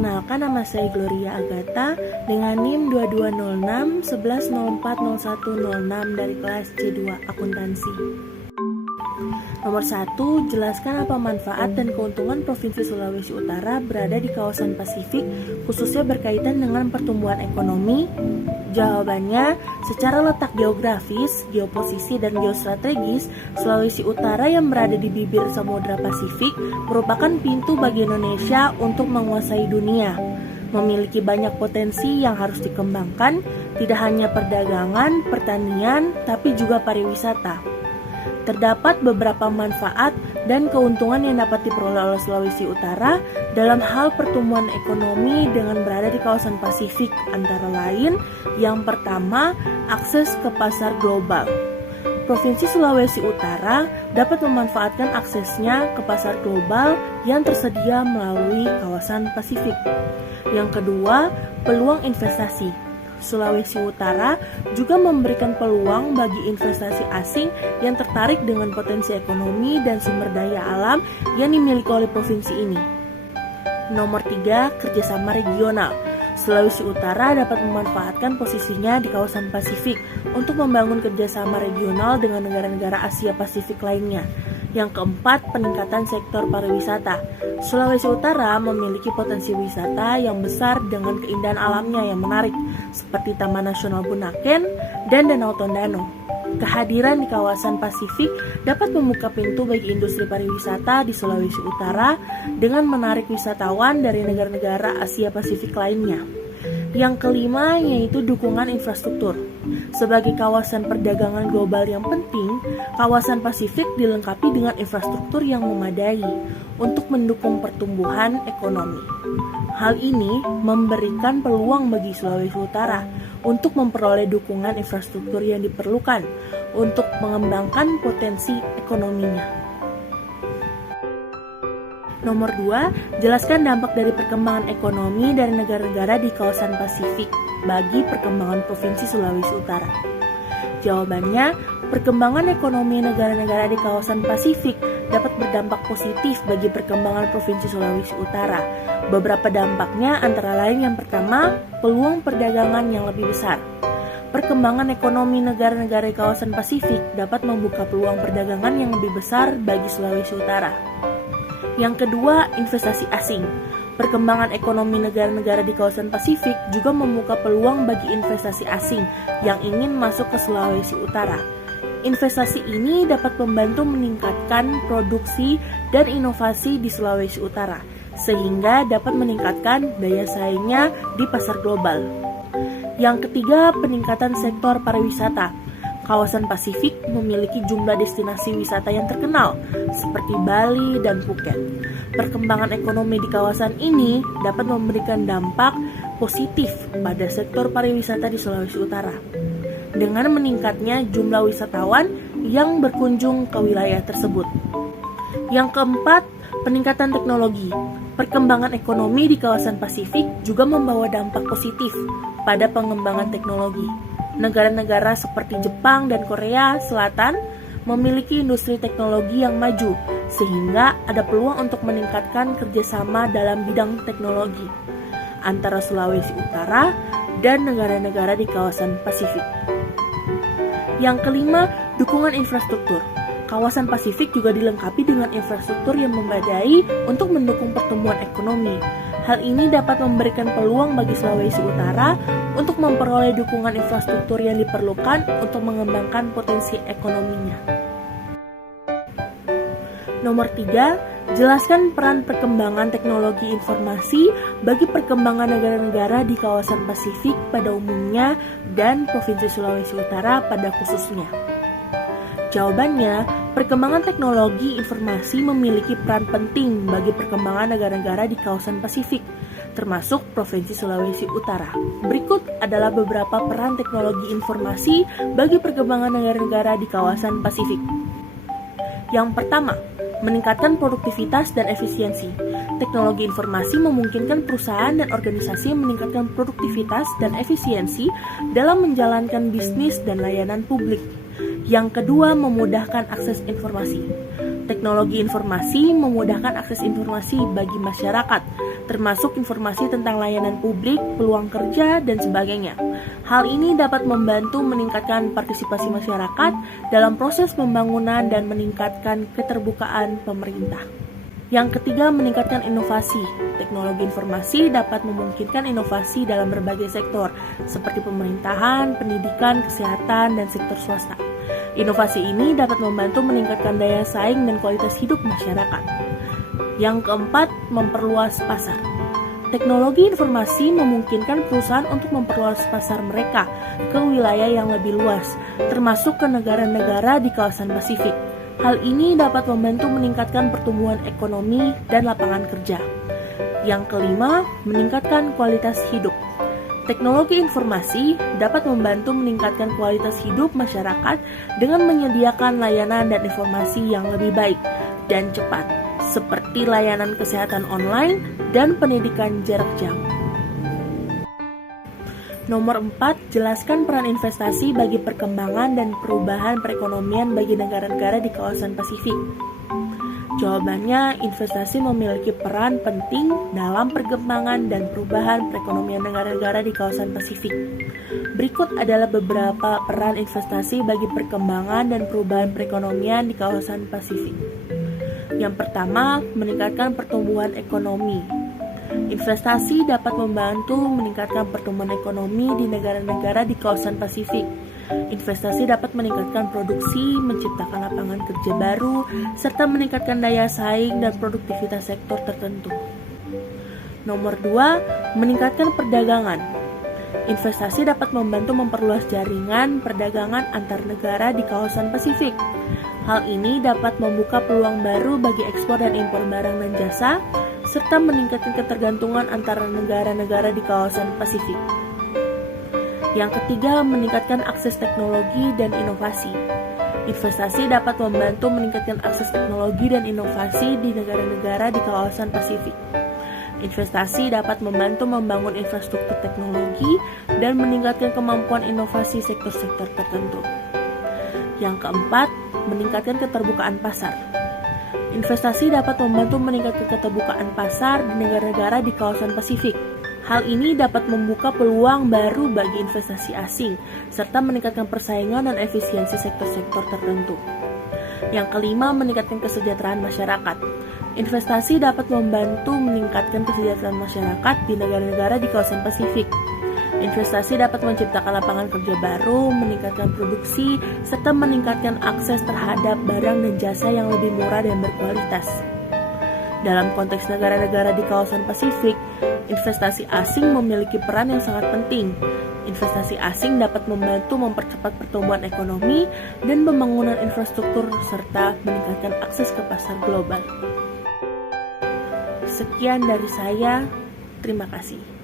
Perkenalkan, nama saya Gloria Agatha dengan NIM 2206 11040106 dari kelas C2 Akuntansi. Nomor 1, jelaskan apa manfaat dan keuntungan Provinsi Sulawesi Utara berada di kawasan Pasifik, khususnya berkaitan dengan pertumbuhan ekonomi. Jawabannya, secara letak geografis, geoposisi, dan geostrategis, Sulawesi Utara yang berada di bibir Samudra Pasifik merupakan pintu bagi Indonesia untuk menguasai dunia. Memiliki banyak potensi yang harus dikembangkan, tidak hanya perdagangan, pertanian, tapi juga pariwisata. Terdapat beberapa manfaat dan keuntungan yang dapat diperoleh oleh Sulawesi Utara dalam hal pertumbuhan ekonomi dengan berada di kawasan Pasifik, antara lain, yang pertama, akses ke pasar global. Provinsi Sulawesi Utara dapat memanfaatkan aksesnya ke pasar global yang tersedia melalui kawasan Pasifik. Yang kedua, peluang investasi. Sulawesi Utara juga memberikan peluang bagi investasi asing yang tertarik dengan potensi ekonomi dan sumber daya alam yang dimiliki oleh provinsi ini. Nomor 3, kerjasama regional. Sulawesi Utara dapat memanfaatkan posisinya di kawasan Pasifik untuk membangun kerjasama regional dengan negara-negara Asia Pasifik lainnya. Yang keempat, peningkatan sektor pariwisata. Sulawesi Utara memiliki potensi wisata yang besar dengan keindahan alamnya yang menarik, seperti Taman Nasional Bunaken dan Danau Tondano. Kehadiran di kawasan Pasifik dapat membuka pintu bagi industri pariwisata di Sulawesi Utara dengan menarik wisatawan dari negara-negara Asia Pasifik lainnya. Yang kelima, yaitu dukungan infrastruktur. Sebagai kawasan perdagangan global yang penting, kawasan Pasifik dilengkapi dengan infrastruktur yang memadai untuk mendukung pertumbuhan ekonomi. Hal ini memberikan peluang bagi Sulawesi Utara untuk memperoleh dukungan infrastruktur yang diperlukan untuk mengembangkan potensi ekonominya. Nomor 2, jelaskan dampak dari perkembangan ekonomi dari negara-negara di kawasan Pasifik bagi perkembangan Provinsi Sulawesi Utara. Jawabannya, perkembangan ekonomi negara-negara di kawasan Pasifik dapat berdampak positif bagi perkembangan Provinsi Sulawesi Utara. Beberapa dampaknya antara lain yang pertama, peluang perdagangan yang lebih besar. Perkembangan ekonomi negara-negara di kawasan Pasifik dapat membuka peluang perdagangan yang lebih besar bagi Sulawesi Utara. Yang kedua, investasi asing. Perkembangan ekonomi negara-negara di kawasan Pasifik juga membuka peluang bagi investasi asing yang ingin masuk ke Sulawesi Utara. Investasi ini dapat membantu meningkatkan produksi dan inovasi di Sulawesi Utara, sehingga dapat meningkatkan daya saingnya di pasar global. Yang ketiga, peningkatan sektor pariwisata. Kawasan Pasifik memiliki jumlah destinasi wisata yang terkenal, seperti Bali dan Phuket. Perkembangan ekonomi di kawasan ini dapat memberikan dampak positif pada sektor pariwisata di Sulawesi Utara, dengan meningkatnya jumlah wisatawan yang berkunjung ke wilayah tersebut. Yang keempat, peningkatan teknologi. Perkembangan ekonomi di kawasan Pasifik juga membawa dampak positif pada pengembangan teknologi. Negara-negara seperti Jepang dan Korea Selatan memiliki industri teknologi yang maju, sehingga ada peluang untuk meningkatkan kerjasama dalam bidang teknologi antara Sulawesi Utara dan negara-negara di kawasan Pasifik. Yang kelima, dukungan infrastruktur. Kawasan Pasifik juga dilengkapi dengan infrastruktur yang memadai untuk mendukung pertumbuhan ekonomi. Hal ini dapat memberikan peluang bagi Sulawesi Utara untuk memperoleh dukungan infrastruktur yang diperlukan untuk mengembangkan potensi ekonominya. Nomor 3, jelaskan peran perkembangan teknologi informasi bagi perkembangan negara-negara di kawasan Pasifik pada umumnya dan Provinsi Sulawesi Utara pada khususnya. Jawabannya, perkembangan teknologi informasi memiliki peran penting bagi perkembangan negara-negara di kawasan Pasifik, termasuk Provinsi Sulawesi Utara. Berikut adalah beberapa peran teknologi informasi bagi perkembangan negara-negara di kawasan Pasifik. Yang pertama, meningkatkan produktivitas dan efisiensi. Teknologi informasi memungkinkan perusahaan dan organisasi meningkatkan produktivitas dan efisiensi dalam menjalankan bisnis dan layanan publik. Yang kedua, memudahkan akses informasi. Teknologi informasi memudahkan akses informasi bagi masyarakat, termasuk informasi tentang layanan publik, peluang kerja, dan sebagainya. Hal ini dapat membantu meningkatkan partisipasi masyarakat dalam proses pembangunan dan meningkatkan keterbukaan pemerintah. Yang ketiga, meningkatkan inovasi. Teknologi informasi dapat memungkinkan inovasi dalam berbagai sektor, seperti pemerintahan, pendidikan, kesehatan, dan sektor swasta. Inovasi ini dapat membantu meningkatkan daya saing dan kualitas hidup masyarakat. Yang keempat, memperluas pasar. Teknologi informasi memungkinkan perusahaan untuk memperluas pasar mereka ke wilayah yang lebih luas, termasuk ke negara-negara di kawasan Pasifik. Hal ini dapat membantu meningkatkan pertumbuhan ekonomi dan lapangan kerja. Yang kelima, meningkatkan kualitas hidup. Teknologi informasi dapat membantu meningkatkan kualitas hidup masyarakat dengan menyediakan layanan dan informasi yang lebih baik dan cepat, seperti layanan kesehatan online dan pendidikan jarak jauh. Nomor 4, jelaskan peran investasi bagi perkembangan dan perubahan perekonomian bagi negara-negara di kawasan Pasifik. Jawabannya, investasi memiliki peran penting dalam perkembangan dan perubahan perekonomian negara-negara di kawasan Pasifik. Berikut adalah beberapa peran investasi bagi perkembangan dan perubahan perekonomian di kawasan Pasifik. Yang pertama, meningkatkan pertumbuhan ekonomi. Investasi dapat membantu meningkatkan pertumbuhan ekonomi di negara-negara di kawasan Pasifik. Investasi dapat meningkatkan produksi, menciptakan lapangan kerja baru, serta meningkatkan daya saing dan produktivitas sektor tertentu. Nomor 2, meningkatkan perdagangan. Investasi dapat membantu memperluas jaringan perdagangan antar negara di kawasan Pasifik. Hal ini dapat membuka peluang baru bagi ekspor dan impor barang dan jasa, serta meningkatkan ketergantungan antara negara-negara di kawasan Pasifik. Yang ketiga, meningkatkan akses teknologi dan inovasi. Investasi dapat membantu meningkatkan akses teknologi dan inovasi di negara-negara di kawasan Pasifik. Investasi dapat membantu membangun infrastruktur teknologi dan meningkatkan kemampuan inovasi sektor-sektor tertentu. Yang keempat, meningkatkan keterbukaan pasar. Investasi dapat membantu meningkatkan keterbukaan pasar di negara-negara di kawasan Pasifik. Hal ini dapat membuka peluang baru bagi investasi asing, serta meningkatkan persaingan dan efisiensi sektor-sektor tertentu. Yang kelima, meningkatkan kesejahteraan masyarakat. Investasi dapat membantu meningkatkan kesejahteraan masyarakat di negara-negara di kawasan Pasifik. Investasi dapat menciptakan lapangan kerja baru, meningkatkan produksi, serta meningkatkan akses terhadap barang dan jasa yang lebih murah dan berkualitas. Dalam konteks negara-negara di kawasan Pasifik, investasi asing memiliki peran yang sangat penting. Investasi asing dapat membantu mempercepat pertumbuhan ekonomi dan pembangunan infrastruktur serta meningkatkan akses ke pasar global. Sekian dari saya, terima kasih.